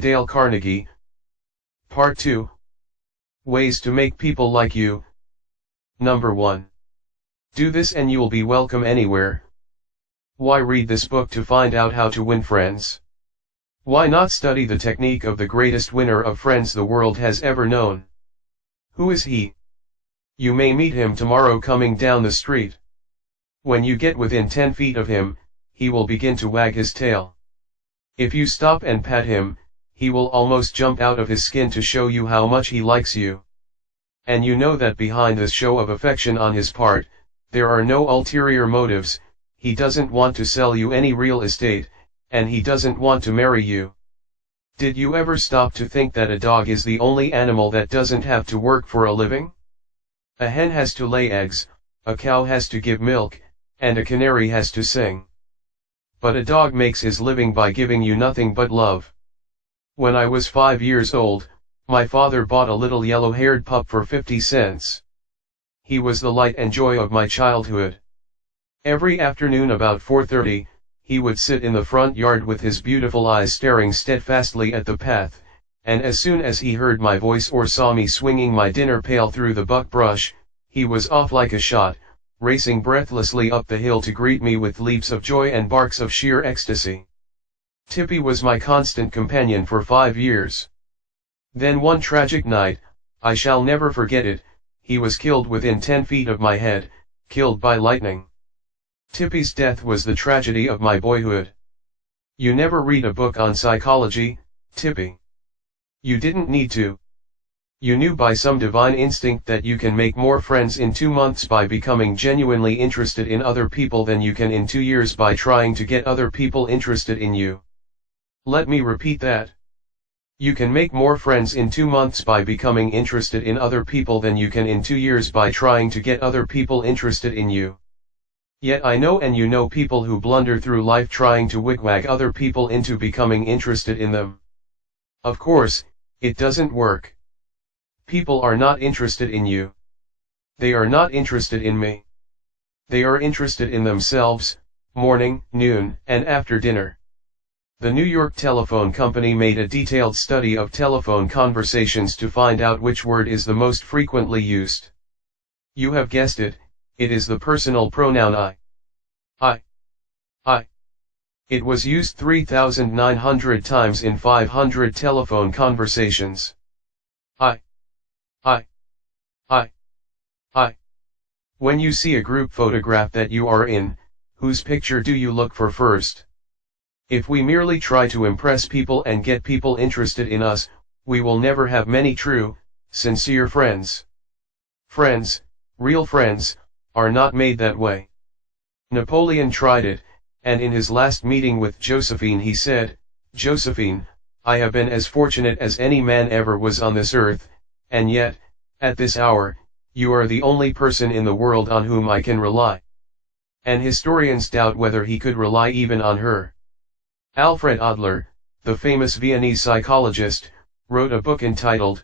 Dale Carnegie. Part 2. Ways to make people like you. Number 1. Do this and you'll be welcome anywhere. Why read this book to find out how to win friends? Why not study the technique of the greatest winner of friends the world has ever known? Who is he? You may meet him tomorrow coming down the street. When you get within 10 feet of him, he will begin to wag his tail. If you stop and pat him, he will almost jump out of his skin to show you how much he likes you. And you know that behind this show of affection on his part, there are no ulterior motives. He doesn't want to sell you any real estate, and he doesn't want to marry you. Did you ever stop to think that a dog is the only animal that doesn't have to work for a living? A hen has to lay eggs, a cow has to give milk, and a canary has to sing. But a dog makes his living by giving you nothing but love. When I was 5 years old, my father bought a little yellow-haired pup for 50 cents. He was the light and joy of my childhood. Every afternoon about 4:30, he would sit in the front yard with his beautiful eyes staring steadfastly at the path, and as soon as he heard my voice or saw me swinging my dinner pail through the buckbrush, he was off like a shot, racing breathlessly up the hill to greet me with leaps of joy and barks of sheer ecstasy. Tippy was my constant companion for 5 years. Then one tragic night, I shall never forget it, he was killed within 10 feet of my head, killed by lightning. Tippy's death was the tragedy of my boyhood. You never read a book on psychology, Tippy. You didn't need to. You knew by some divine instinct that you can make more friends in 2 months by becoming genuinely interested in other people than you can in 2 years by trying to get other people interested in you. Let me repeat that. You can make more friends in 2 months by becoming interested in other people than you can in 2 years by trying to get other people interested in you. Yet I know and you know people who blunder through life trying to wigwag other people into becoming interested in them. Of course, it doesn't work. People are not interested in you. They are not interested in me. They are interested in themselves, morning, noon, and after dinner. The New York Telephone Company made a detailed study of telephone conversations to find out which word is the most frequently used. You have guessed it, it is the personal pronoun I. I. It was used 3,900 times in 500 telephone conversations. I. When you see a group photograph that you are in, whose picture do you look for first? If we merely try to impress people and get people interested in us, we will never have many true, sincere friends. Friends, real friends, are not made that way. Napoleon tried it, and in his last meeting with Josephine he said, "Josephine, I have been as fortunate as any man ever was on this earth, and yet, at this hour, you are the only person in the world on whom I can rely." And historians doubt whether he could rely even on her. Alfred Adler, the famous Viennese psychologist, wrote a book entitled,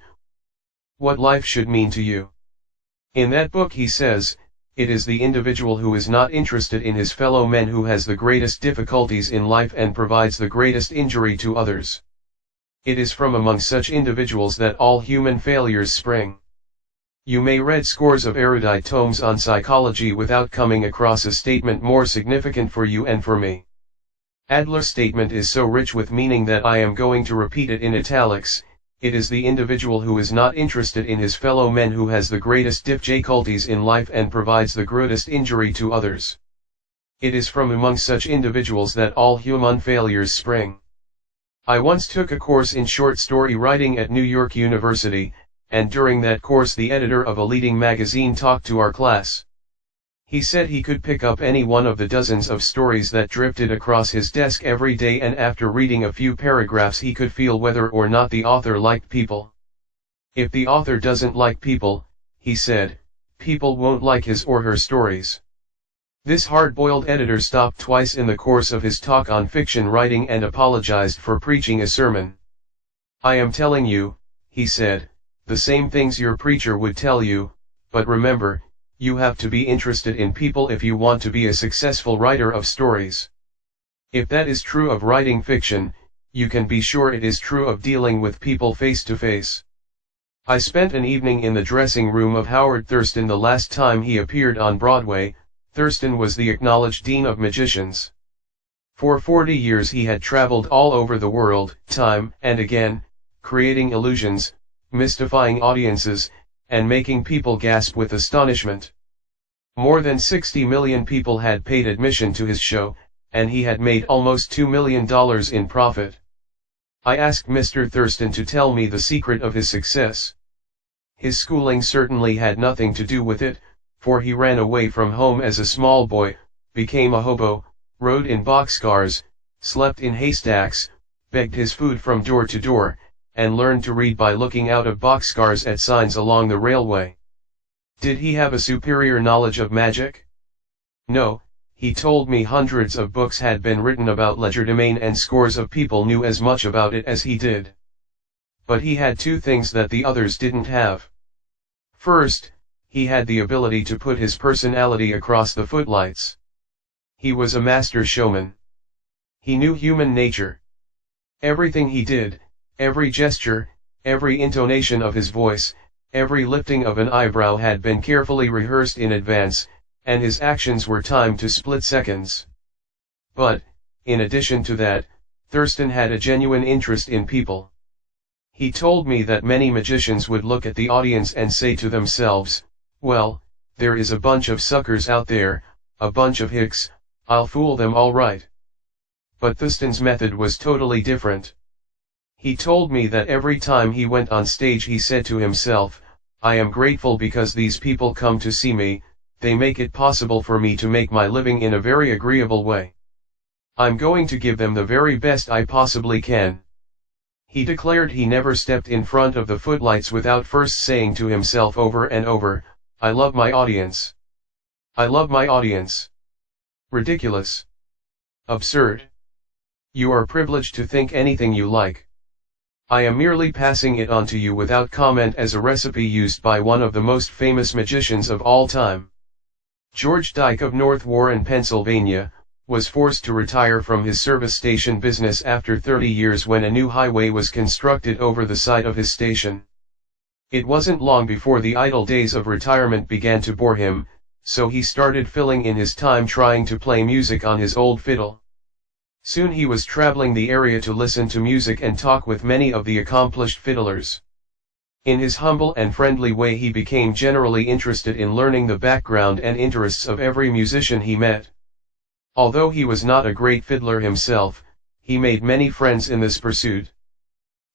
What Life Should Mean to You. In that book he says, it is the individual who is not interested in his fellow men who has the greatest difficulties in life and provides the greatest injury to others. It is from among such individuals that all human failures spring. You may read scores of erudite tomes on psychology without coming across a statement more significant for you and for me. Adler's statement is so rich with meaning that I am going to repeat it in italics. It is the individual who is not interested in his fellow men who has the greatest difficulties in life and provides the greatest injury to others. It is from among such individuals that all human failures spring. I once took a course in short story writing at New York University, and during that course the editor of a leading magazine talked to our class. He said he could pick up any one of the dozens of stories that drifted across his desk every day, and after reading a few paragraphs he could feel whether or not the author liked people. If the author doesn't like people, he said, people won't like his or her stories. This hard-boiled editor stopped twice in the course of his talk on fiction writing and apologized for preaching a sermon. I am telling you, he said, the same things your preacher would tell you, but remember, you have to be interested in people if you want to be a successful writer of stories. If that is true of writing fiction, you can be sure it is true of dealing with people face to face. I spent an evening in the dressing room of Howard Thurston the last time he appeared on Broadway. Thurston was the acknowledged dean of magicians. For 40 years he had traveled all over the world, time and again, creating illusions, mystifying audiences, and making people gasp with astonishment. More than 60 million people had paid admission to his show, and he had made almost $2 million in profit. I asked Mr. Thurston to tell me the secret of his success. His schooling certainly had nothing to do with it, for he ran away from home as a small boy, became a hobo, rode in boxcars, slept in haystacks, begged his food from door to door, and learned to read by looking out of boxcars at signs along the railway. Did he have a superior knowledge of magic? No, he told me hundreds of books had been written about legerdemain and scores of people knew as much about it as he did. But he had two things that the others didn't have. First, he had the ability to put his personality across the footlights. He was a master showman. He knew human nature. Everything he did, every gesture, every intonation of his voice, every lifting of an eyebrow had been carefully rehearsed in advance, and his actions were timed to split seconds. But, in addition to that, Thurston had a genuine interest in people. He told me that many magicians would look at the audience and say to themselves, "Well, there is a bunch of suckers out there, a bunch of hicks, I'll fool them all right." But Thurston's method was totally different. He told me that every time he went on stage he said to himself, "I am grateful because these people come to see me, they make it possible for me to make my living in a very agreeable way. I'm going to give them the very best I possibly can." He declared he never stepped in front of the footlights without first saying to himself over and over, "I love my audience. I love my audience." Ridiculous. Absurd. You are privileged to think anything you like. I am merely passing it on to you without comment as a recipe used by one of the most famous magicians of all time. George Dyke of North Warren, Pennsylvania, was forced to retire from his service station business after 30 years when a new highway was constructed over the site of his station. It wasn't long before the idle days of retirement began to bore him, so he started filling in his time trying to play music on his old fiddle. Soon he was traveling the area to listen to music and talk with many of the accomplished fiddlers. In his humble and friendly way he became generally interested in learning the background and interests of every musician he met. Although he was not a great fiddler himself, he made many friends in this pursuit.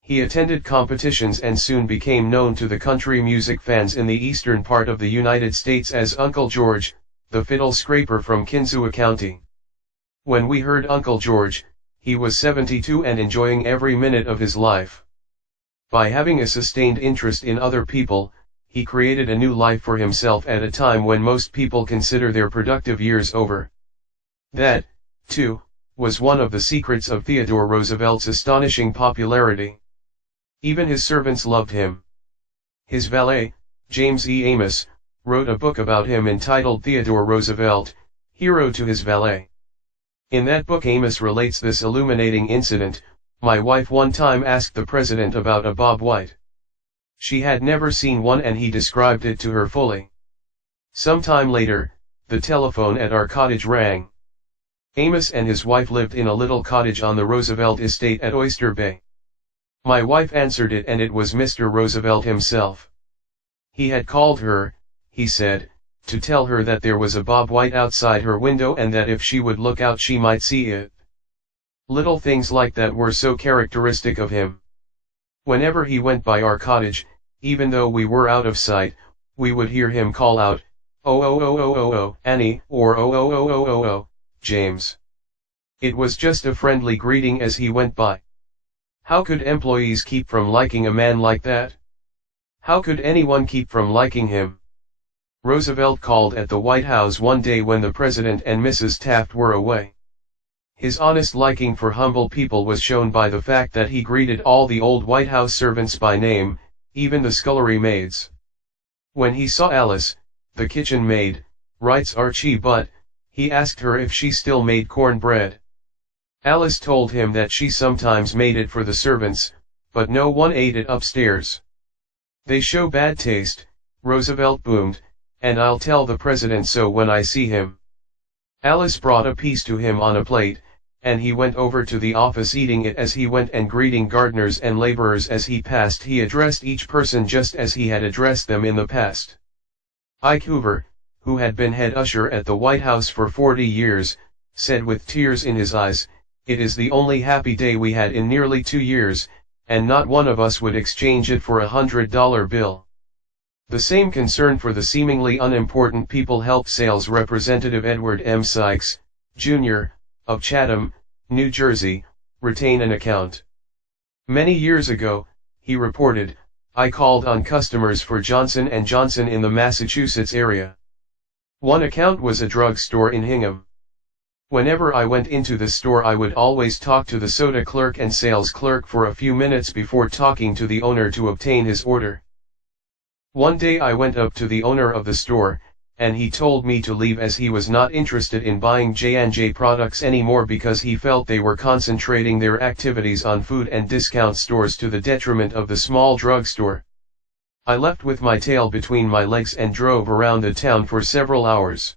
He attended competitions and soon became known to the country music fans in the eastern part of the United States as Uncle George, the fiddle scraper from Kinzua County. When we heard Uncle George, he was 72 and enjoying every minute of his life. By having a sustained interest in other people, he created a new life for himself at a time when most people consider their productive years over. That, too, was one of the secrets of Theodore Roosevelt's astonishing popularity. Even his servants loved him. His valet, James E. Amos, wrote a book about him entitled Theodore Roosevelt, Hero to His Valet. In that book Amos relates this illuminating incident: "My wife one time asked the president about a Bob White. She had never seen one and he described it to her fully. Some time later, the telephone at our cottage rang. Amos and his wife lived in a little cottage on the Roosevelt estate at Oyster Bay. My wife answered it and it was Mr. Roosevelt himself. He had called her, he said, to tell her that there was a Bob White outside her window and that if she would look out she might see it." Little things like that were so characteristic of him. Whenever he went by our cottage, even though we were out of sight, we would hear him call out, "Oh oh oh oh oh oh, Annie," or "Oh oh oh oh oh oh, James." It was just a friendly greeting as he went by. How could employees keep from liking a man like that? How could anyone keep from liking him? Roosevelt called at the White House one day when the President and Mrs. Taft were away. His honest liking for humble people was shown by the fact that he greeted all the old White House servants by name, even the scullery maids. When he saw Alice, the kitchen maid, writes Archie Butt, he asked her if she still made cornbread. Alice told him that she sometimes made it for the servants, but no one ate it upstairs. They show bad taste, Roosevelt boomed, and I'll tell the president so when I see him. Alice brought a piece to him on a plate, and he went over to the office eating it. As he went and greeting gardeners and laborers as he passed, he addressed each person just as he had addressed them in the past. Ike Hoover, who had been head usher at the White House for 40 years, said with tears in his eyes, "It is the only happy day we had in nearly 2 years, and not one of us would exchange it for a $100 bill." The same concern for the seemingly unimportant people helped sales representative Edward M. Sykes, Jr., of Chatham, New Jersey, retain an account. Many years ago, he reported, I called on customers for Johnson & Johnson in the Massachusetts area. One account was a drug store in Hingham. Whenever I went into the store, I would always talk to the soda clerk and sales clerk for a few minutes before talking to the owner to obtain his order. One day I went up to the owner of the store, and he told me to leave as he was not interested in buying J&J products anymore because he felt they were concentrating their activities on food and discount stores to the detriment of the small drugstore. I left with my tail between my legs and drove around the town for several hours.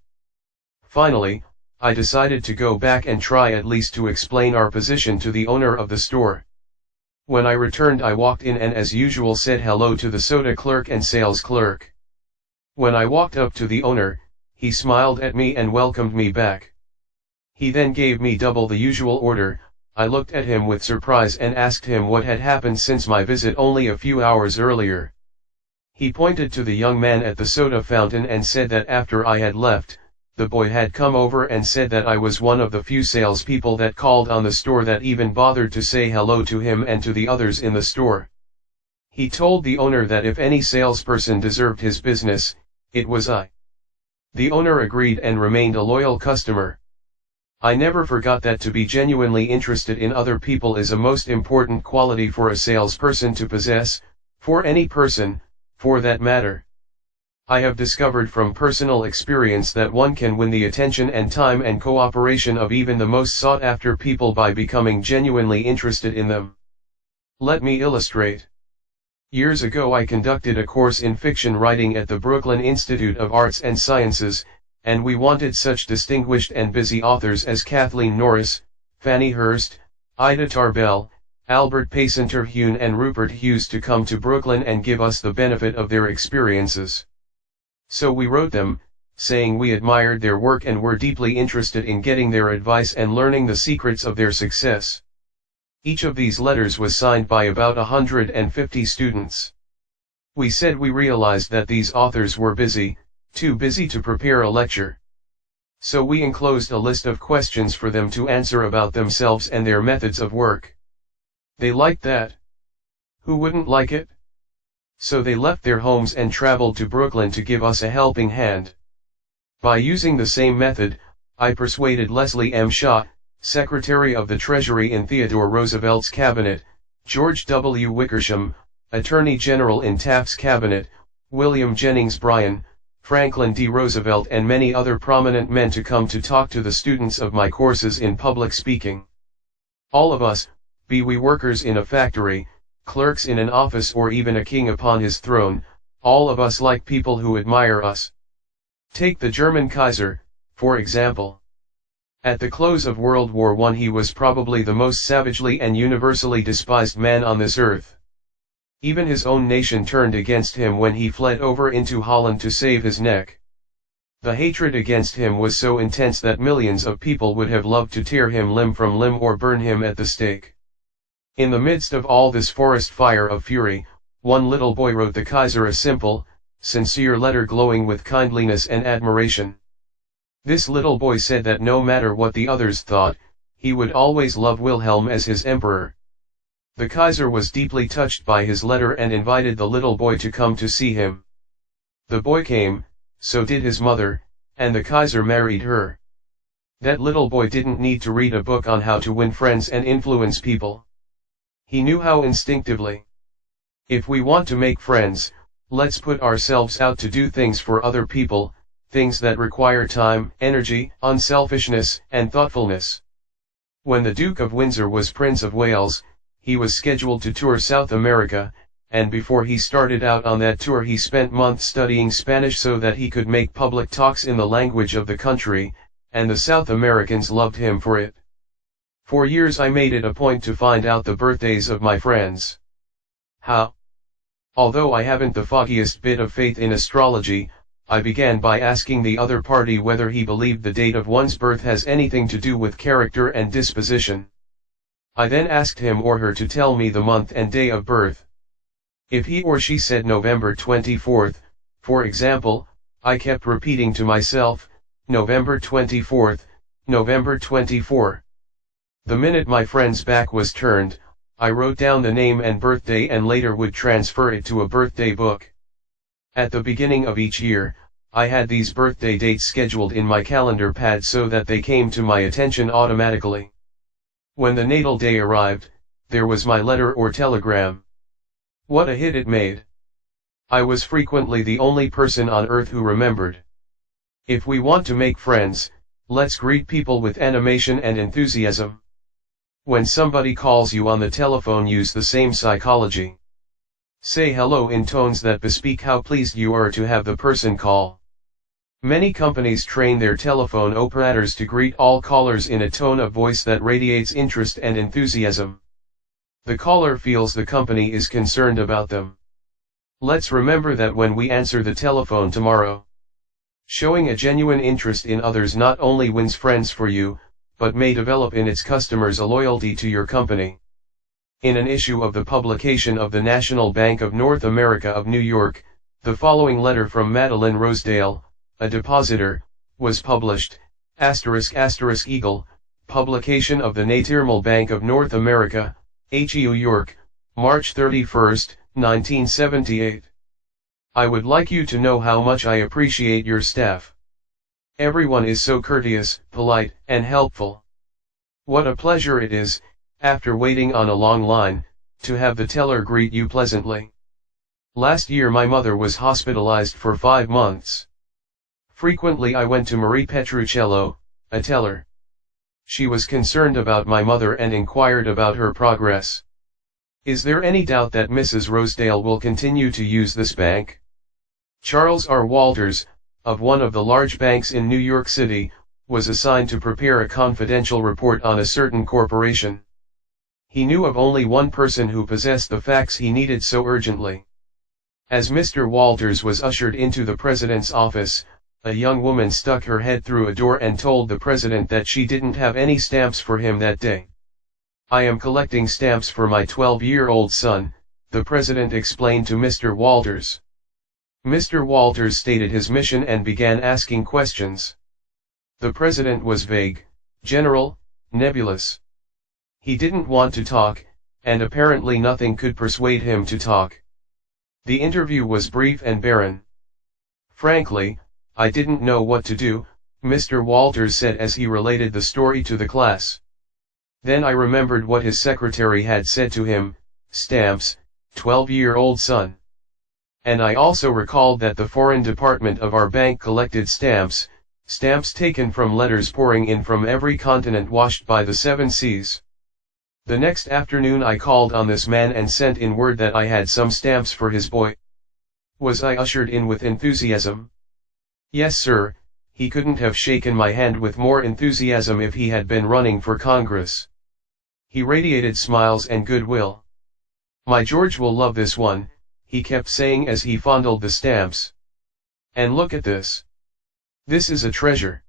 Finally, I decided to go back and try at least to explain our position to the owner of the store. When I returned, I walked in and as usual said hello to the soda clerk and sales clerk. When I walked up to the owner, he smiled at me and welcomed me back. He then gave me double the usual order. I looked at him with surprise and asked him what had happened since my visit only a few hours earlier. He pointed to the young man at the soda fountain and said that after I had left, the boy had come over and said that I was one of the few salespeople that called on the store that even bothered to say hello to him and to the others in the store. He told the owner that if any salesperson deserved his business, it was I. The owner agreed and remained a loyal customer. I never forgot that to be genuinely interested in other people is a most important quality for a salesperson to possess, for any person, for that matter. I have discovered from personal experience that one can win the attention and time and cooperation of even the most sought-after people by becoming genuinely interested in them. Let me illustrate. Years ago I conducted a course in fiction writing at the Brooklyn Institute of Arts and Sciences, and we wanted such distinguished and busy authors as Kathleen Norris, Fannie Hurst, Ida Tarbell, Albert Payson Terhune and Rupert Hughes to come to Brooklyn and give us the benefit of their experiences. So we wrote them, saying we admired their work and were deeply interested in getting their advice and learning the secrets of their success. Each of these letters was signed by about 150 students. We said we realized that these authors were busy, too busy to prepare a lecture. So we enclosed a list of questions for them to answer about themselves and their methods of work. They liked that. Who wouldn't like it? So they left their homes and traveled to Brooklyn to give us a helping hand. By using the same method, I persuaded Leslie M. Shaw, Secretary of the Treasury in Theodore Roosevelt's cabinet, George W. Wickersham, Attorney General in Taft's cabinet, William Jennings Bryan, Franklin D. Roosevelt and many other prominent men to come to talk to the students of my courses in public speaking. All of us, be we workers in a factory, clerks in an office or even a king upon his throne, all of us like people who admire us. Take the German Kaiser, for example. At the close of World War I he was probably the most savagely and universally despised man on this earth. Even his own nation turned against him when he fled over into Holland to save his neck. The hatred against him was so intense that millions of people would have loved to tear him limb from limb or burn him at the stake. In the midst of all this forest fire of fury, one little boy wrote the Kaiser a simple, sincere letter glowing with kindliness and admiration. This little boy said that no matter what the others thought, he would always love Wilhelm as his emperor. The Kaiser was deeply touched by his letter and invited the little boy to come to see him. The boy came, so did his mother, and the Kaiser married her. That little boy didn't need to read a book on how to win friends and influence people. He knew how instinctively. If we want to make friends, let's put ourselves out to do things for other people, things that require time, energy, unselfishness, and thoughtfulness. When the Duke of Windsor was Prince of Wales, he was scheduled to tour South America, and before he started out on that tour he spent months studying Spanish so that he could make public talks in the language of the country, and the South Americans loved him for it. For years I made it a point to find out the birthdays of my friends. How? Although I haven't the foggiest bit of faith in astrology, I began by asking the other party whether he believed the date of one's birth has anything to do with character and disposition. I then asked him or her to tell me the month and day of birth. If he or she said November 24th, for example, I kept repeating to myself, November 24th, November 24. The minute my friend's back was turned, I wrote down the name and birthday and later would transfer it to a birthday book. At the beginning of each year, I had these birthday dates scheduled in my calendar pad so that they came to my attention automatically. When the natal day arrived, there was my letter or telegram. What a hit it made. I was frequently the only person on earth who remembered. If we want to make friends, let's greet people with animation and enthusiasm. When somebody calls you on the telephone, use the same psychology. Say hello in tones that bespeak how pleased you are to have the person call. Many companies train their telephone operators to greet all callers in a tone of voice that radiates interest and enthusiasm. The caller feels the company is concerned about them. Let's remember that when we answer the telephone tomorrow. Showing a genuine interest in others not only wins friends for you, but may develop in its customers a loyalty to your company. In an issue of the publication of the National Bank of North America of New York, the following letter from Madeline Rosedale, a depositor, was published, **** Eagle, publication of the National Bank of North America, New York, March 31, 1978. I would like you to know how much I appreciate your staff. Everyone is so courteous, polite, and helpful. What a pleasure it is, after waiting on a long line, to have the teller greet you pleasantly. Last year my mother was hospitalized for 5 months. Frequently I went to Marie Petruccello, a teller. She was concerned about my mother and inquired about her progress. Is there any doubt that Mrs. Rosedale will continue to use this bank? Charles R. Walters, of one of the large banks in New York City, was assigned to prepare a confidential report on a certain corporation. He knew of only one person who possessed the facts he needed so urgently. As Mr. Walters was ushered into the president's office, a young woman stuck her head through a door and told the president that she didn't have any stamps for him that day. "I am collecting stamps for my 12-year-old son," the president explained to Mr. Walters. Mr. Walters stated his mission and began asking questions. The president was vague, general, nebulous. He didn't want to talk, and apparently nothing could persuade him to talk. The interview was brief and barren. "Frankly, I didn't know what to do," Mr. Walters said as he related the story to the class. "Then I remembered what his secretary had said to him, stamps, 12-year-old son. And I also recalled that the foreign department of our bank collected stamps, stamps taken from letters pouring in from every continent washed by the 7 seas. The next afternoon I called on this man and sent in word that I had some stamps for his boy. Was I ushered in with enthusiasm? Yes, sir, he couldn't have shaken my hand with more enthusiasm if he had been running for Congress. He radiated smiles and goodwill. My George will love this one," he kept saying as he fondled the stamps. "And look at this. This is a treasure."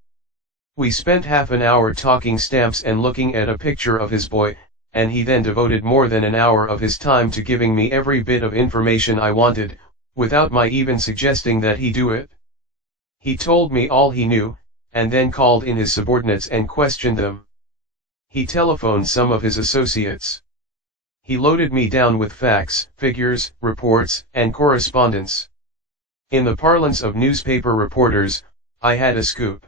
We spent half an hour talking stamps and looking at a picture of his boy, and he then devoted more than an hour of his time to giving me every bit of information I wanted, without my even suggesting that he do it. He told me all he knew, and then called in his subordinates and questioned them. He telephoned some of his associates. He loaded me down with facts, figures, reports, and correspondence. In the parlance of newspaper reporters, I had a scoop.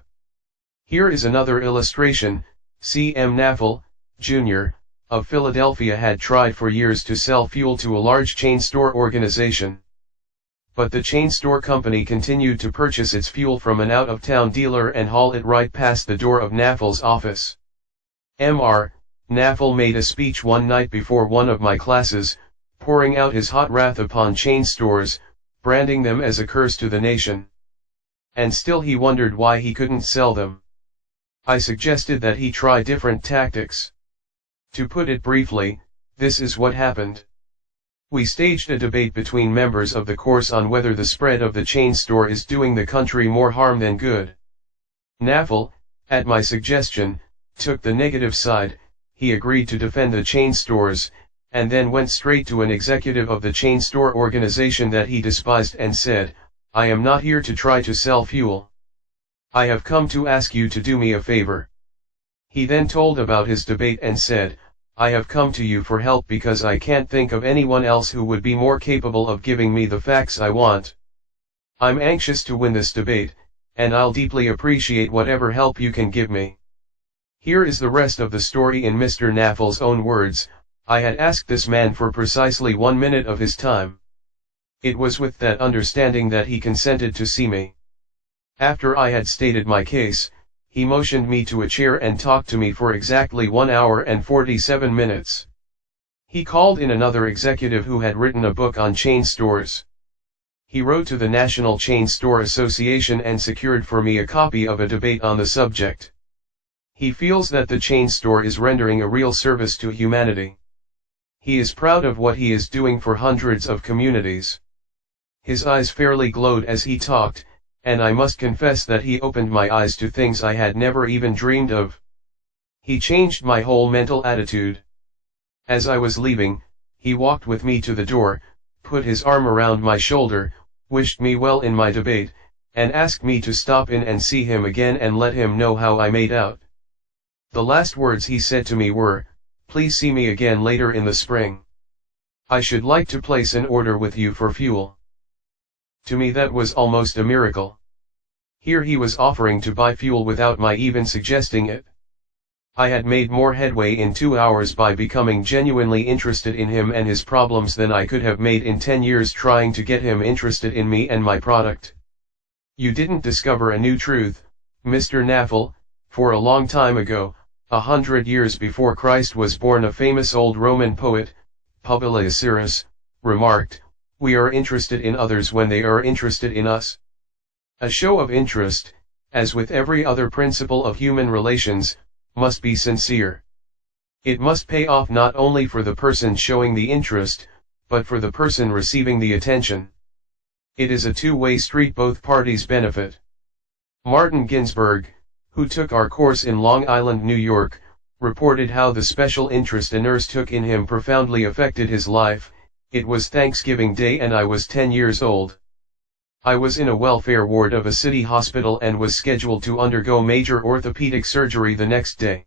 Here is another illustration. C.M. Naffel, Jr., of Philadelphia had tried for years to sell fuel to a large chain store organization. But the chain store company continued to purchase its fuel from an out-of-town dealer and haul it right past the door of Naffel's office. Mr. Nafel made a speech one night before one of my classes, pouring out his hot wrath upon chain stores, branding them as a curse to the nation. And still he wondered why he couldn't sell them. I suggested that he try different tactics. To put it briefly, this is what happened. We staged a debate between members of the course on whether the spread of the chain store is doing the country more harm than good. Nafel, at my suggestion, took the negative side. He agreed to defend the chain stores, and then went straight to an executive of the chain store organization that he despised and said, "I am not here to try to sell fuel. I have come to ask you to do me a favor." He then told about his debate and said, "I have come to you for help because I can't think of anyone else who would be more capable of giving me the facts I want. I'm anxious to win this debate, and I'll deeply appreciate whatever help you can give me." Here is the rest of the story in Mr. Nafel's own words. I had asked this man for precisely 1 minute of his time. It was with that understanding that he consented to see me. After I had stated my case, he motioned me to a chair and talked to me for exactly 1 hour and 47 minutes. He called in another executive who had written a book on chain stores. He wrote to the National Chain Store Association and secured for me a copy of a debate on the subject. He feels that the chain store is rendering a real service to humanity. He is proud of what he is doing for hundreds of communities. His eyes fairly glowed as he talked, and I must confess that he opened my eyes to things I had never even dreamed of. He changed my whole mental attitude. As I was leaving, he walked with me to the door, put his arm around my shoulder, wished me well in my debate, and asked me to stop in and see him again and let him know how I made out. The last words he said to me were, "Please see me again later in the spring. I should like to place an order with you for fuel." To me that was almost a miracle. Here he was offering to buy fuel without my even suggesting it. I had made more headway in 2 hours by becoming genuinely interested in him and his problems than I could have made in 10 years trying to get him interested in me and my product. You didn't discover a new truth, Mr. Nafel. For a long time ago, 100 years before Christ was born, a famous old Roman poet, Publius Syrus, remarked, "We are interested in others when they are interested in us." A show of interest, as with every other principle of human relations, must be sincere. It must pay off not only for the person showing the interest, but for the person receiving the attention. It is a two-way street, both parties benefit. Martin Ginsburg, who took our course in Long Island, New York, reported how the special interest a nurse took in him profoundly affected his life. It was Thanksgiving Day and I was 10 years old. I was in a welfare ward of a city hospital and was scheduled to undergo major orthopedic surgery the next day.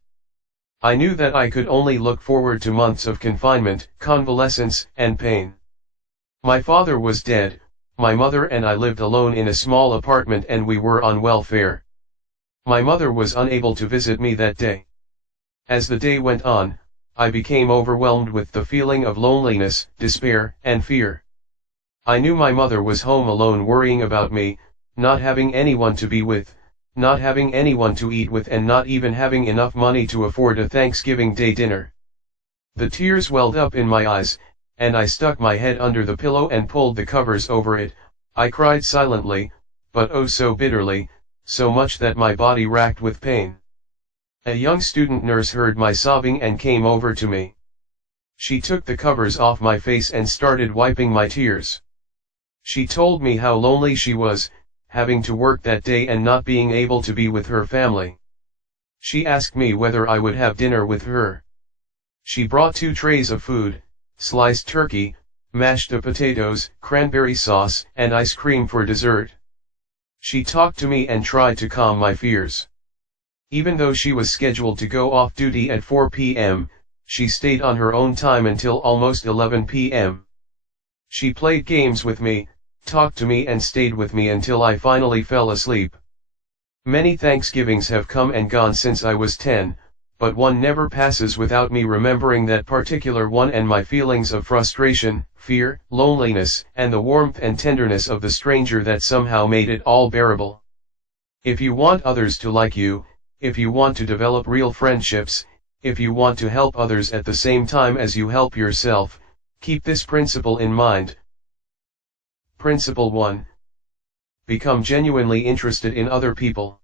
I knew that I could only look forward to months of confinement, convalescence, and pain. My father was dead, my mother and I lived alone in a small apartment and we were on welfare. My mother was unable to visit me that day. As the day went on, I became overwhelmed with the feeling of loneliness, despair, and fear. I knew my mother was home alone worrying about me, not having anyone to be with, not having anyone to eat with, and not even having enough money to afford a Thanksgiving Day dinner. The tears welled up in my eyes, and I stuck my head under the pillow and pulled the covers over it. I cried silently, but oh so bitterly, so much that my body racked with pain. A young student nurse heard my sobbing and came over to me. She took the covers off my face and started wiping my tears. She told me how lonely she was, having to work that day and not being able to be with her family. She asked me whether I would have dinner with her. She brought 2 trays of food, sliced turkey, mashed potatoes, cranberry sauce, and ice cream for dessert. She talked to me and tried to calm my fears. Even though she was scheduled to go off duty at 4 p.m., she stayed on her own time until almost 11 p.m. She played games with me, talked to me and stayed with me until I finally fell asleep. Many Thanksgivings have come and gone since I was 10, but one never passes without me remembering that particular one and my feelings of frustration, fear, loneliness, and the warmth and tenderness of the stranger that somehow made it all bearable. If you want others to like you, if you want to develop real friendships, If you want to help others at the same time as you help yourself, keep this principle in mind. Principle 1. Become genuinely interested in other people.